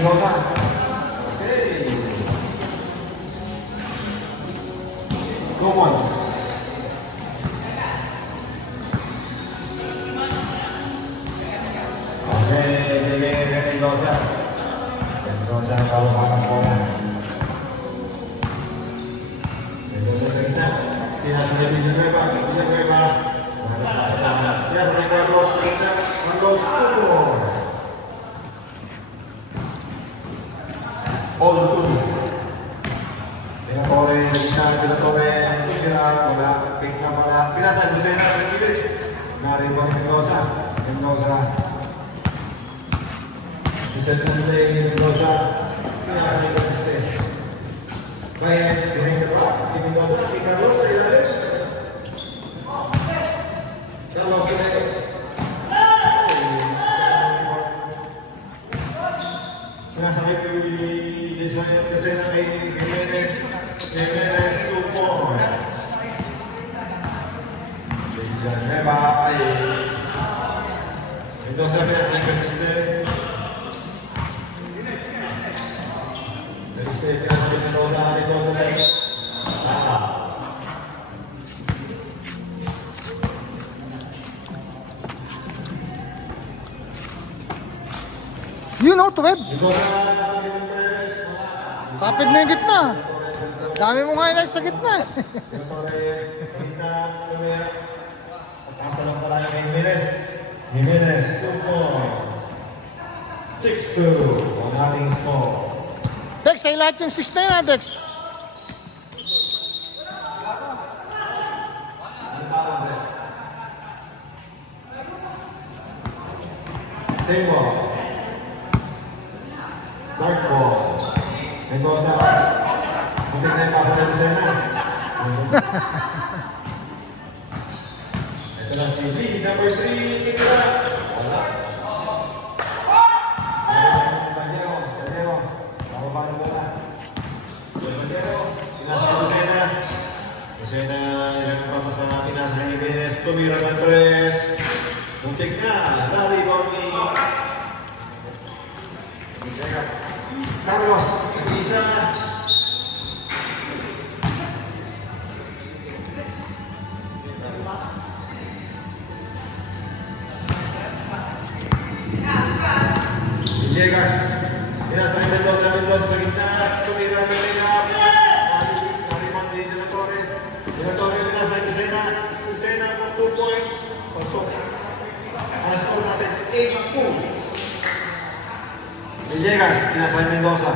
Mendoza. Okay. Go once. Okay, Mendoza. Mendoza kalau parang bola. Mendoza sa gitna. Sinasaya Villanueva. Villanueva. Yan sa Carlos sa gitna. Carlos Tubo. All two. Pinatore sa gitna. Pinatore. Tira. Wala. Pick na wala. Pinasa. Lucena sa gilid. Narin pa ni Mendoza. Mendoza. Set na sila yung Mendoza. Pinasa yung Mendoza. Kaya, behind the back, si Mendoza. Si Carlos sa ilalim. Carlos sa ilalim. Sinasakay ko yung kasi na kay Jimenez. Jimenez 2 point. Villanueva ay Mendoza pinatay ka Kaliste. Kaliste pinatay Mendoza. Mendoza na rin. You know, Tuweb. Kapit na yung gitna. Dami mong highlights sa gitna. Pasa lang pala yung Jimenez. Jimenez, 2 points. 6-2 ang ating score. Dex, ay lahat yung 6 na yan, Dex. Same ball. Dark ball. Mendoza. Muntik na yung pasa na Lucena. Ito na si Lee, number 3. Tingnan. Wala. Bandero. Bandero. Bababa na bola. Bandero. Pinasa ni Lucena. Lucena, ilang pata sa pinasa ni Jimenez. Tumira ng 3. Muntik na. Larry Gordy. Carlos, isa. Villegas. Pinasa ni Mendoza. Mendoza sa gitna. Tumira ng layup. Narimon din de la Torre. De la Torre pinasa ni Lucena. Lucena for 2 points. Pasok. Ang score natin 8-2. Villegas, pinasa ni Mendoza.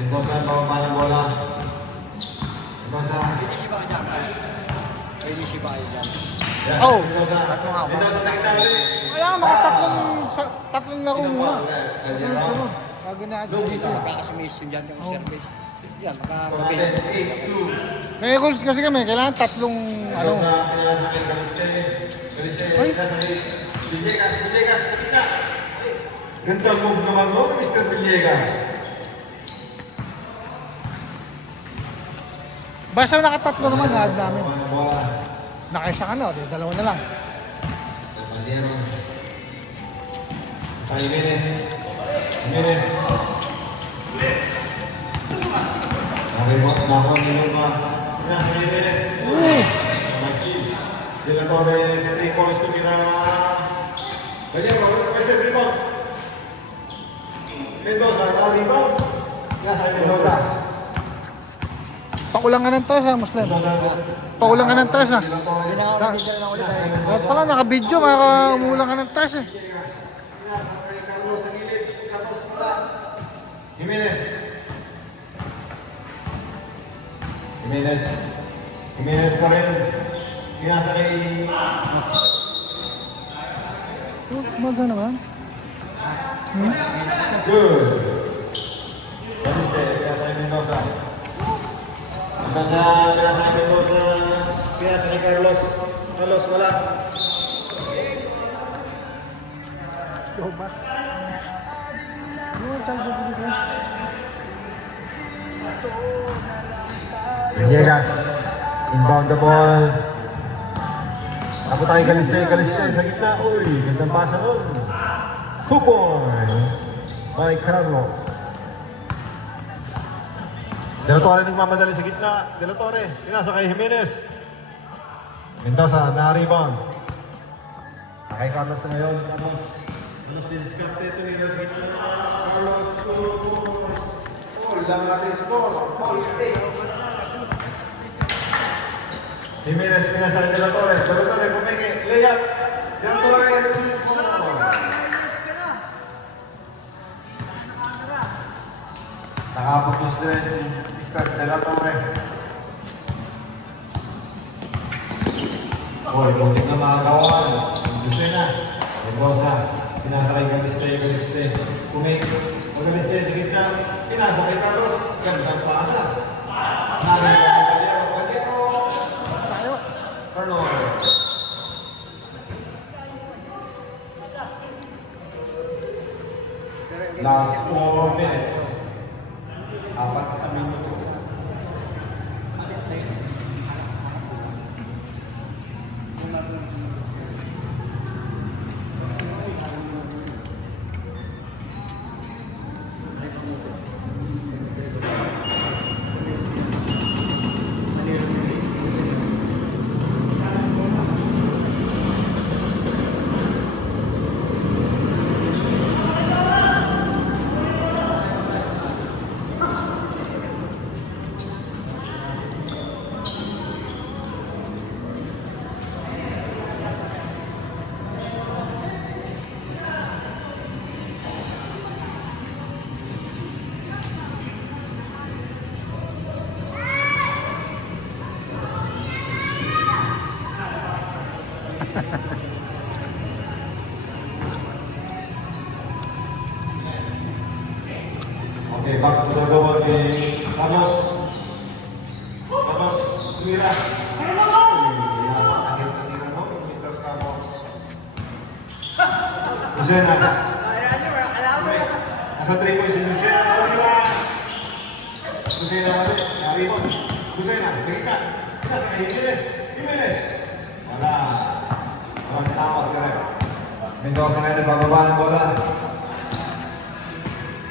Mendoza, pababa ng bola. Mendoza. Pwede si Baka dyan. Pwede si Baka dyan. Oh. Mendoza. Mendoza sa gitna ulit. Kaya mga tatlong laro muna. Sunod-sunod. Bago na ito dito. Magkakasumission dyan yung service. Yan, Score natin makakabili. 8-2. May rules kasi kami. Kailangan tatlong ano. Mendoza, pinasa ni Caliste. Caliste, pinasa ni Villegas. Villegas, sa gitna. Gandang move naman mo, Mr. Villegas. Basta nakatatlo naman, hard namin. Bola. Nakaisa ka na, dalawa na lang. Bandero. Jimenez. Jimenez. Nakon nyo ba? Jimenez. Maxi. De la Torre sa 3 points tumira. Bandero, pwede rebound. Mendoza, rebound. Nasa Mendoza. Pakulang ka ng taas ha, Muslim. Pakulang ka ng taas ha. Kahit pala naka-video, makaumulang ka ng taas eh. Carlos sa gilid. Carlos wala. Jimenez. Jimenez. Jimenez pa rin. Pinasa kay... Maga naman. Good. Kaliste, pinasa kay Mendoza. Pinasa kay Mendoza. Pinasa kay Carlos. Carlos wala. Villegas. Inbound the ball. Ako tayo Kaliste. Kaliste sa gitna. Uy, gandang pasa nun. 2 points by Carlos. De La Torre nagmamadali sa gitna. De La Torre, pinasa kay Jimenez. Mendoza, na-rebound. Kay Carlos na ngayon. Carlos diniskarte. Tumira sa gitna. Carlos, all lang natin score. All state. Jimenez, pinasa kay De La Torre. De La Torre, pumeke. Layup. De La Torre, 2-4. Nakaputus din si Mr. De La Torre. Oy, muntik na makakawan. Lucena, Mendoza, pinasa kay Galiste. Galiste sa gitna, pinasa kay Carlos. Gandang pasa. Nakakita kay Valero. Turnover. Last 4 minutes. Apat na minuto. Okay, back to the goal kay Carlos. Carlos, tumira. Mr. Carlos. Lucena. Nasa 3 points si Lucena. Tumira. Lucena ulit. Naribon. Lucena, sa gitna. Isa sa Jimenez. Jimenez. Wala. Walang tawag sa rep. Mendoza ngayon ang bababa ng bola.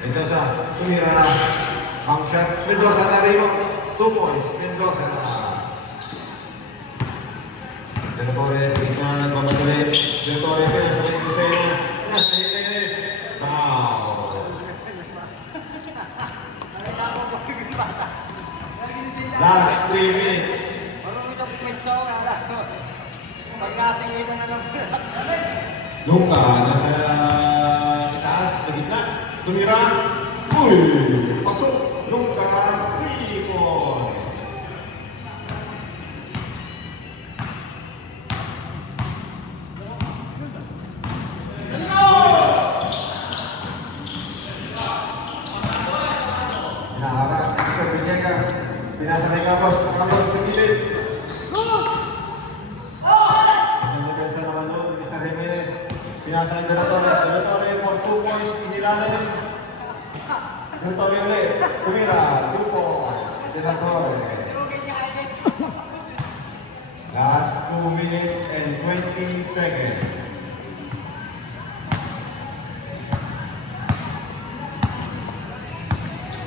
Mendoza, tumira na. Ang shot, Mendoza na rin mo. 2 points, Mendoza na. De La Torre, sa gitna, nagmamadali. De La Torre, pinasa kay Lucena. Nasa Jimenez. Foul. Last 3 minutes. Luka, nasa itaas, sa gitna. Tumira. Uy! Pasok. Luka. 3 points. Naharas. Mr. Villegas. Pinasa kay Carlos. Carlos sa gilid. Ang depensa naman doon. Mr. Jimenez. Pinasa kay De La Torre. De La Torre for 2 points. Pinilalalim. De La Torre ulit. Tumira. 2 points. De La Torre. Last 2 minutes and 20 seconds.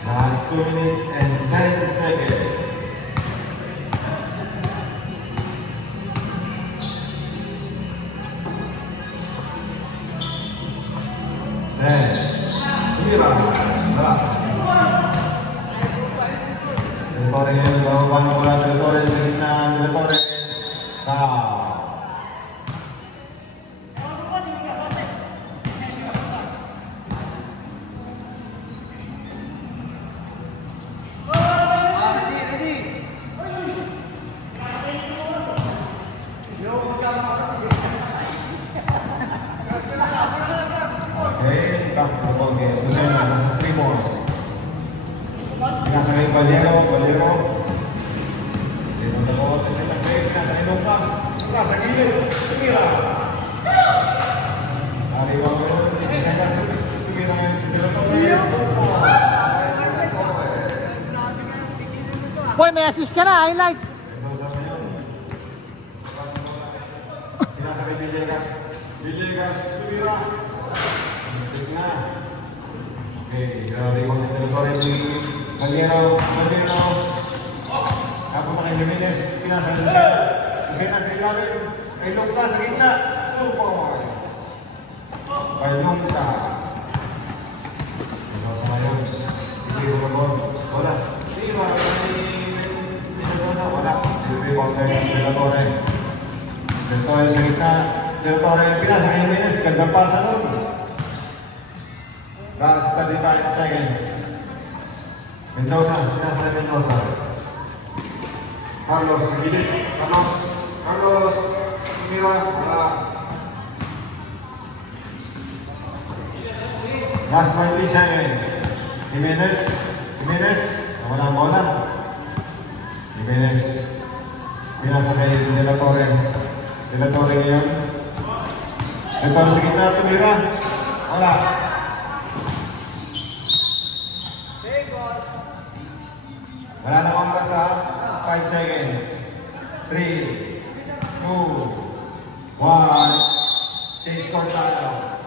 Last 2 minutes and 10 seconds. Tumira. Wala. De La Torre ngayon. Bababa ng bola. De La Torre sa gitna. De La Torre. Foul. Okay, back to the ball game. Lucena, nasa 3 points. Pinasa kay Valero. Dito na ball. Pinasa kay Luka. Luka sa gilid. Tumira. Nariwang ko yun. Tumira ngayon si De La Torre. Boy, may assist ka na, highlights. Pinasa kay Villegas. Tumira. Tignan. Okay, nariwang ni De La Torre. Galero. Kapunta kay Jimenez. Pinasa sa Lucena. Lucena sa ilalim. Kay Lungka sa gitna. 2 points. Kay Lungka. Ito sa ngayon. Hindi ko na ball. Wala. Tira. Wala. Silvi Bonder. De La Torre. De La Torre sa gitna. De La Torre. Pinasa kay Jimenez. Gandang pasa nun. Last 35 seconds. Mendoza. Pinasa kay Mendoza. Carlos, gilid. Carlos, mira, wala. Last 20 seconds. Jimenez, wala ang bola. Jimenez, pinasa kay De La Torre. De La Torre ngayon. De La Torre sa gitna, tumira. Wala. Wala na akong oras ha. 5 seconds. 3, 2, 1. Change score tayo.